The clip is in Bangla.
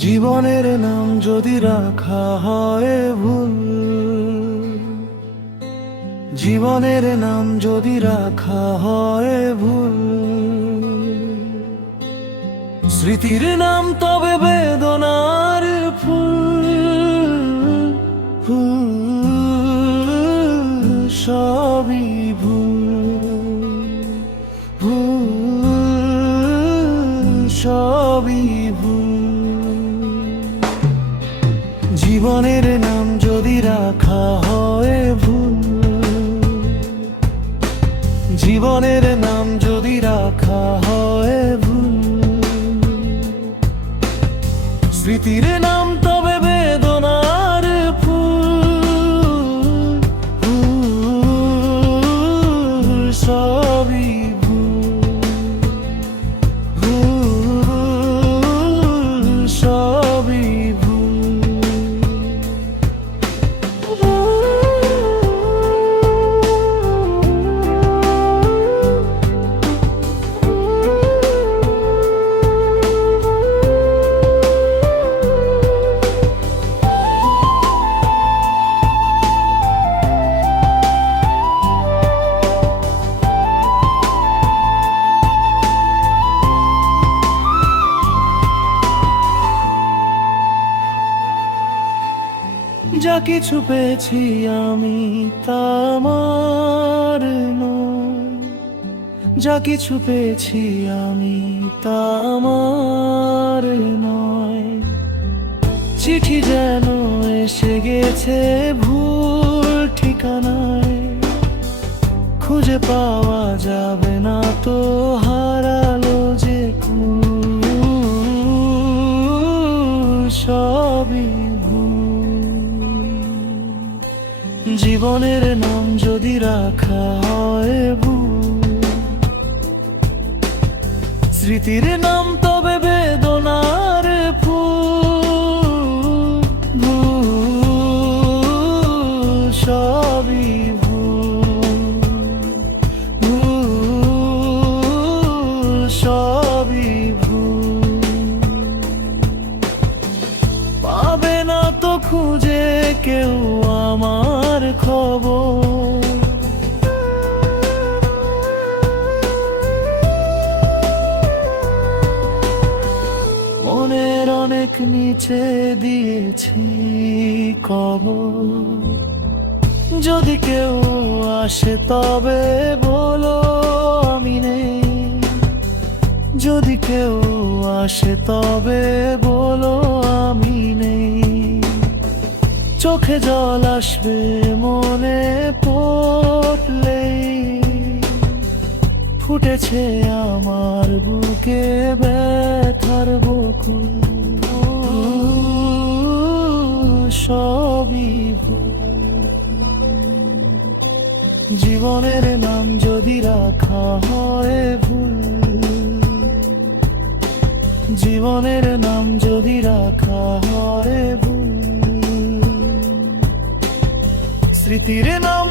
জীবনের নাম যদি রাখা হয় ভুল, জীবনের নাম যদি রাখা হয় ভুল, স্মৃতির নাম তবে বেদনার ফুল ফুল সবই জীবনের নাম যদি রাখা হয় ভুল, জীবনের নাম যদি রাখা হয় ভুল, স্মৃতির নাম তবে যা কিছু পেয়েছি আমি তা আমার নয়। যা কিছু পেয়েছি আমি তা আমার নয় চিঠি যেন এসে গেছে ভুল ঠিকানায় খুঁজে পাওয়া যাবে না তো জীবনের নাম যদি রাখা হয় স্মৃতির নাম তবে বেদনার ফুল। পাবে না তো খুঁজে কেউ নিচে দিয়েছি কব যদি কেউ আসে তবে বলো আমি নেই। যদি কেউ আসে তবে বলো আমি নেই। চোখে জল আসবে, মনে পড়লে ফুটেছে আমার বুকে ব্যথার বকুল। সবই জীবনের নাম যদি রাখা হয় ভুল। জীবনের নাম যদি রাখা হয় ভুল। স্মৃতির নাম